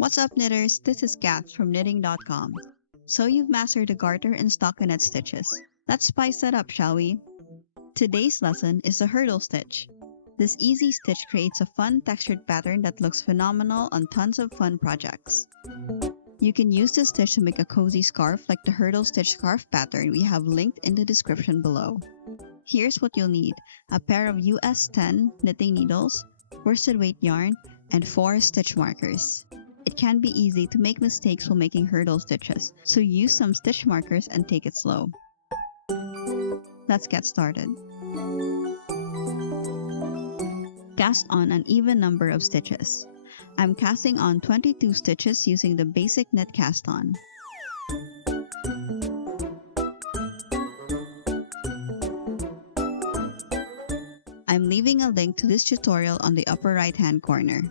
What's up, knitters? This is Kat from knitting.com. So you've mastered the garter and stockinette stitches. Let's spice that up, shall we? Today's lesson is the hurdle stitch. This easy stitch creates a fun textured pattern that looks phenomenal on tons of fun projects. You can use this stitch to make a cozy scarf like the hurdle stitch scarf pattern we have linked in the description below. Here's what you'll need: a pair of US 10 knitting needles, worsted weight yarn, and 4 stitch markers. It can be easy to make mistakes while making hurdle stitches, so use some stitch markers and take it slow. Let's get started. Cast on an even number of stitches. I'm casting on 22 stitches using the basic knit cast on. I'm leaving a link to this tutorial on the upper right hand corner.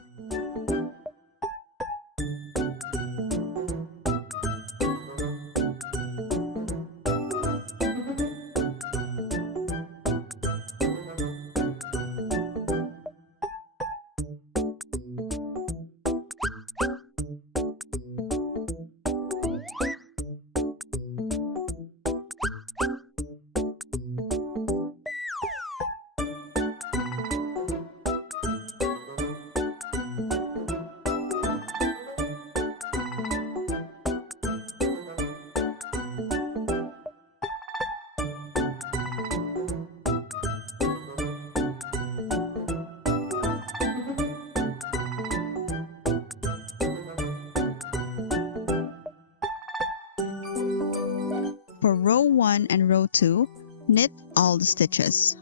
For row 1 and row 2, knit all the stitches.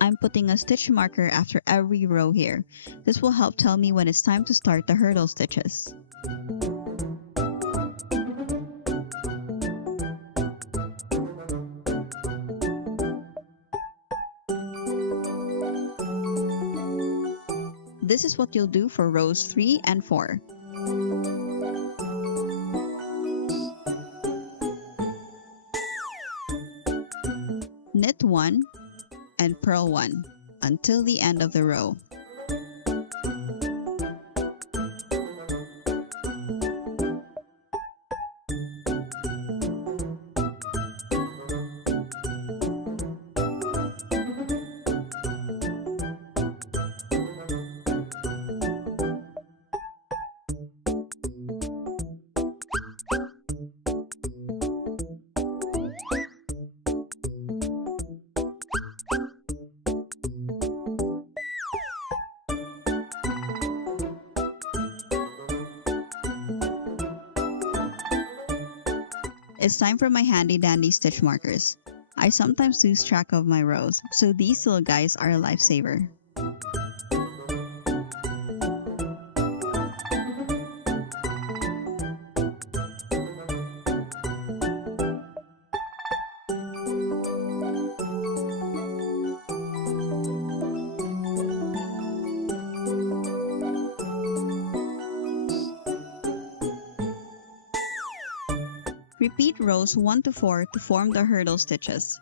I'm putting a stitch marker after every row here. This will help tell me when it's time to start the hurdle stitches. This is what you'll do for rows 3 and 4. Knit 1 and purl 1 until the end of the row. It's time for my handy dandy stitch markers. I sometimes lose track of my rows, so these little guys are a lifesaver. Repeat rows 1 to 4 to form the hurdle stitches.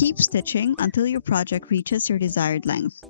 Keep stitching until your project reaches your desired length.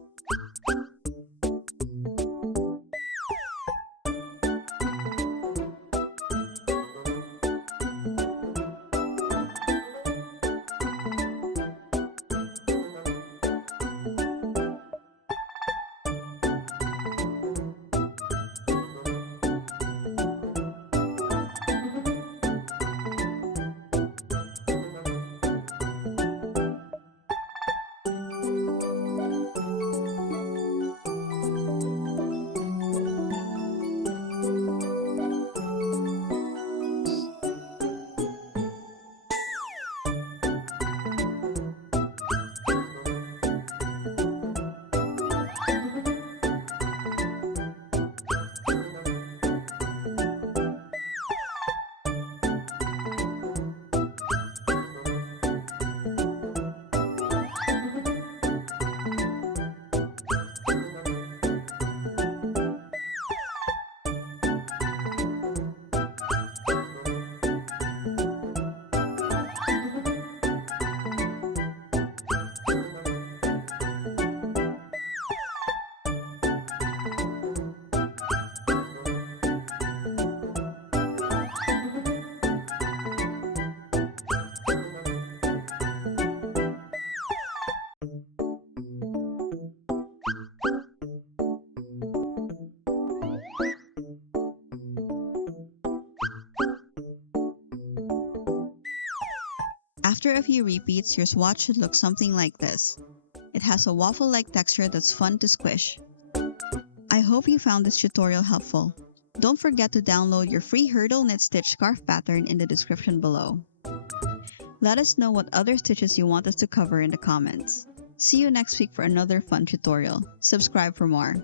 After a few repeats, your swatch should look something like this. It has a waffle-like texture that's fun to squish. I hope you found this tutorial helpful. Don't forget to download your free hurdle knit stitch scarf pattern in the description below. Let us know what other stitches you want us to cover in the comments. See you next week for another fun tutorial. Subscribe for more.